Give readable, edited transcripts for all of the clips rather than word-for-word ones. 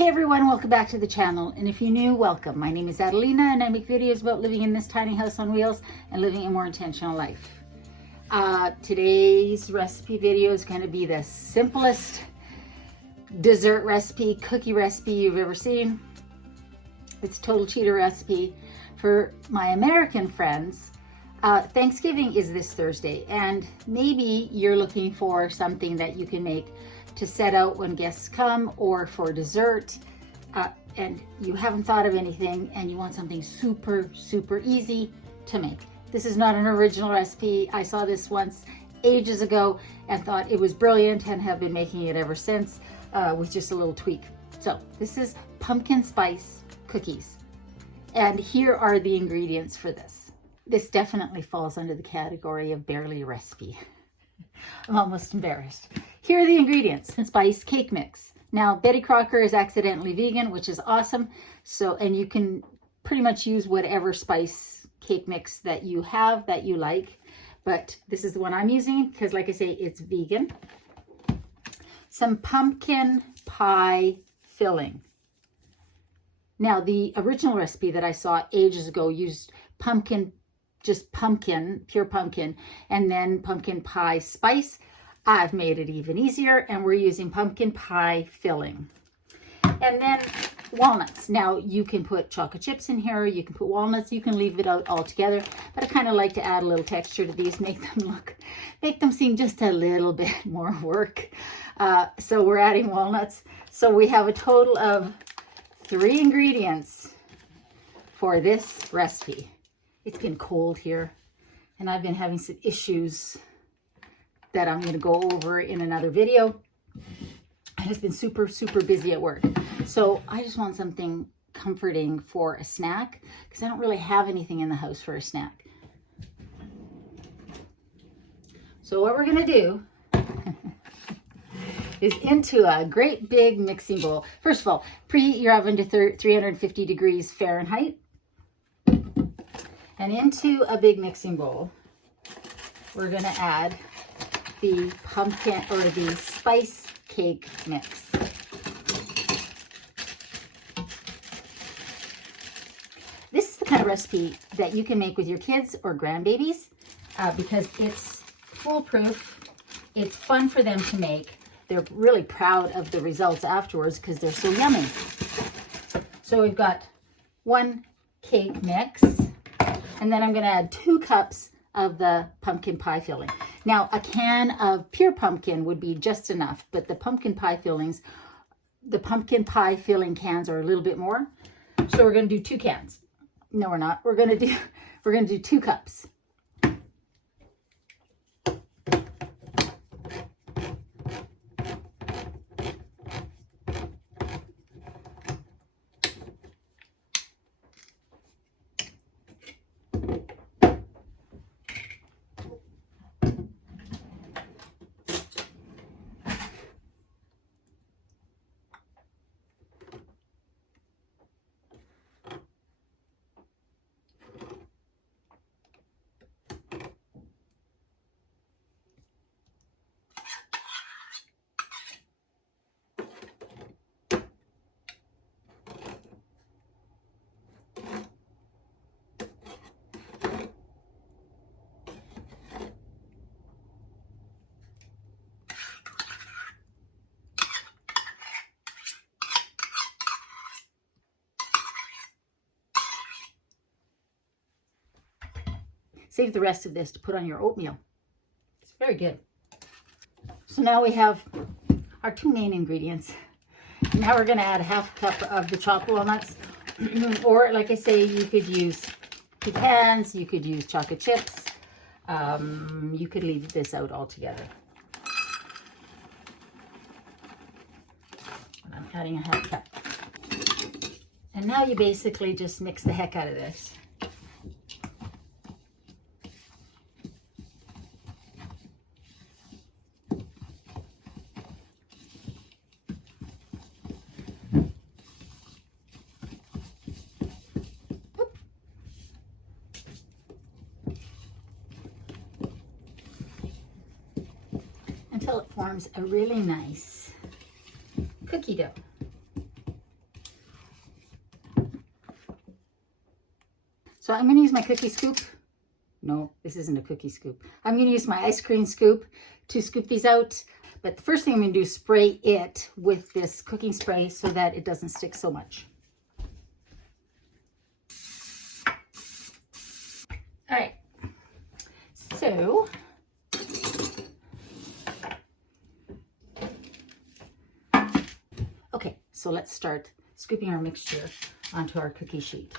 Hey everyone, welcome back to the channel, and if you're new, welcome. My name is Adelina and I make videos about living in this tiny house on wheels and living a more intentional life. Today's recipe video is going to be the simplest dessert recipe, cookie recipe you've ever seen. It's a total cheater recipe. For my American friends, Thanksgiving is this Thursday, and maybe you're looking for something that you can make to set out when guests come or for dessert, and you haven't thought of anything and you want something super easy to make. This is not an original recipe. I saw this once ages ago and thought it was brilliant and have been making it ever since with just a little tweak. So this is pumpkin spice cookies, and here are the ingredients for this. This definitely falls under the category of barely a recipe. I'm almost embarrassed. Here are the ingredients. Spice cake mix. Now, Betty Crocker is accidentally vegan, which is awesome. So, and you can pretty much use whatever spice cake mix that you have that you like. But this is the one I'm using because, like I say, it's vegan. Some pumpkin pie filling. Now, the original recipe that I saw ages ago used pumpkin, just pumpkin, pure pumpkin, and then pumpkin pie spice. I've made it even easier, and we're using pumpkin pie filling. And then walnuts. Now, you can put chocolate chips in here, you can put walnuts, you can leave it out altogether, but I kind of like to add a little texture to these, make them seem just a little bit more work. So we're adding walnuts. So we have a total of 3 ingredients for this recipe. It's been cold here, and I've been having some issues that I'm going to go over in another video. And it's been super busy at work. So I just want something comforting for a snack because I don't really have anything in the house for a snack. So what we're going to do is into a great big mixing bowl. First of all, preheat your oven to 350 degrees Fahrenheit. And into a big mixing bowl, we're going to add the pumpkin or the spice cake mix. This is the kind of recipe that you can make with your kids or grandbabies because it's foolproof. It's fun for them to make. They're really proud of the results afterwards because they're so yummy. So we've got 1 cake mix, and then I'm going to add 2 cups of the pumpkin pie filling. Now, a can of pure pumpkin would be just enough, but the pumpkin pie fillings, the pumpkin pie filling cans are a little bit more. So we're going to do 2 cans. No, we're not. We're going to do 2 cups. Save the rest of this to put on your oatmeal. It's very good. So now we have our 2 main ingredients. Now we're going to add 1/2 cup of the chopped walnuts. Or, like I say, you could use pecans, you could use chocolate chips. You could leave this out altogether. I'm adding 1/2 cup. And now you basically just mix the heck out of this. Until it forms a really nice cookie dough. So I'm going to use my cookie scoop. No, this isn't a cookie scoop. I'm going to use my ice cream scoop to scoop these out. But the first thing I'm going to do is spray it with this cooking spray so that it doesn't stick so much. All right. So okay, so let's start scooping our mixture onto our cookie sheet.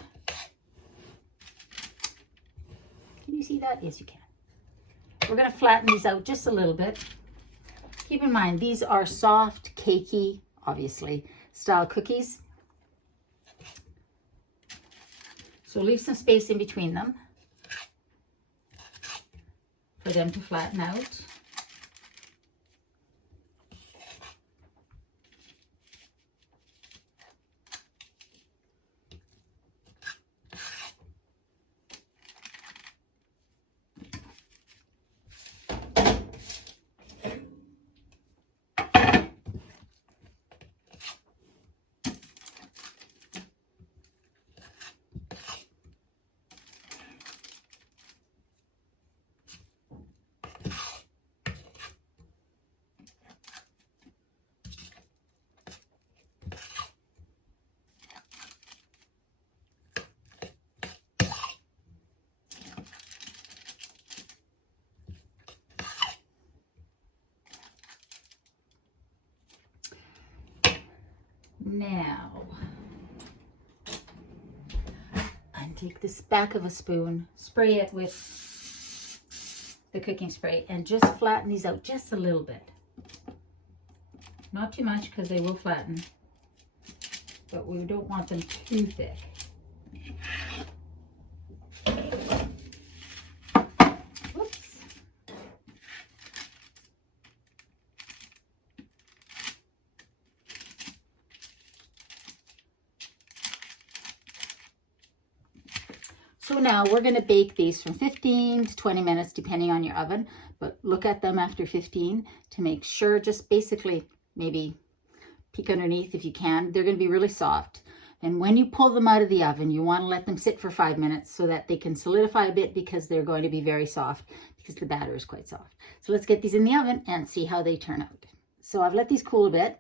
Can you see that? Yes, you can. We're going to flatten these out just a little bit. Keep in mind, these are soft, cakey, obviously, style cookies. So leave some space in between them for them to flatten out. Now, take this back of a spoon, spray it with the cooking spray, and just flatten these out just a little bit. Not too much because they will flatten, but we don't want them too thick. Whoops. So now we're going to bake these from 15 to 20 minutes depending on your oven, but look at them after 15 to make sure, just basically maybe peek underneath if you can. They're going to be really soft. And when you pull them out of the oven, you want to let them sit for 5 minutes so that they can solidify a bit, because they're going to be very soft because the batter is quite soft. So let's get these in the oven and see how they turn out. So I've let these cool a bit.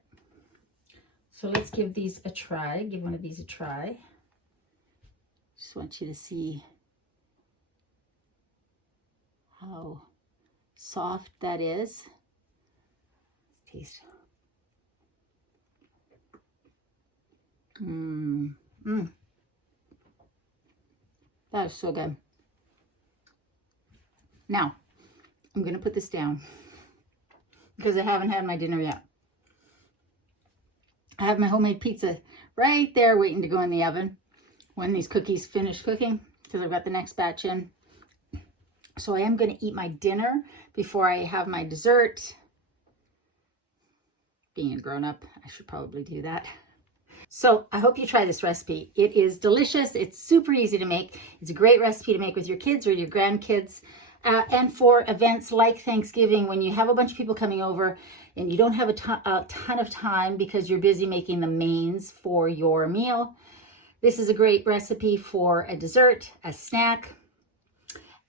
So let's give these a try. Give one of these a try. Just want you to see how soft that is. Let's taste. That is so good. Now, I'm going to put this down because I haven't had my dinner yet. I have my homemade pizza right there waiting to go in the oven when these cookies finish cooking, because I've got the next batch in. So I am going to eat my dinner before I have my dessert. Being a grown-up, I should probably do that. So I hope you try this recipe. It is delicious. It's super easy to make. It's a great recipe to make with your kids or your grandkids. And for events like Thanksgiving, when you have a bunch of people coming over and you don't have a ton of time because you're busy making the mains for your meal, this is a great recipe for a dessert, a snack,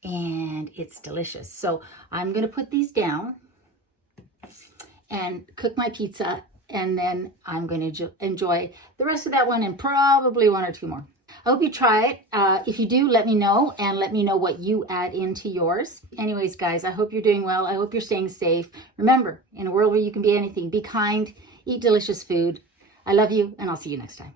and it's delicious. So I'm going to put these down and cook my pizza, and then I'm going to enjoy the rest of that one and probably one or two more. I hope you try it. If you do, let me know, and let me know what you add into yours. Anyways, guys, I hope you're doing well. I hope you're staying safe. Remember, in a world where you can be anything, be kind, eat delicious food. I love you, and I'll see you next time.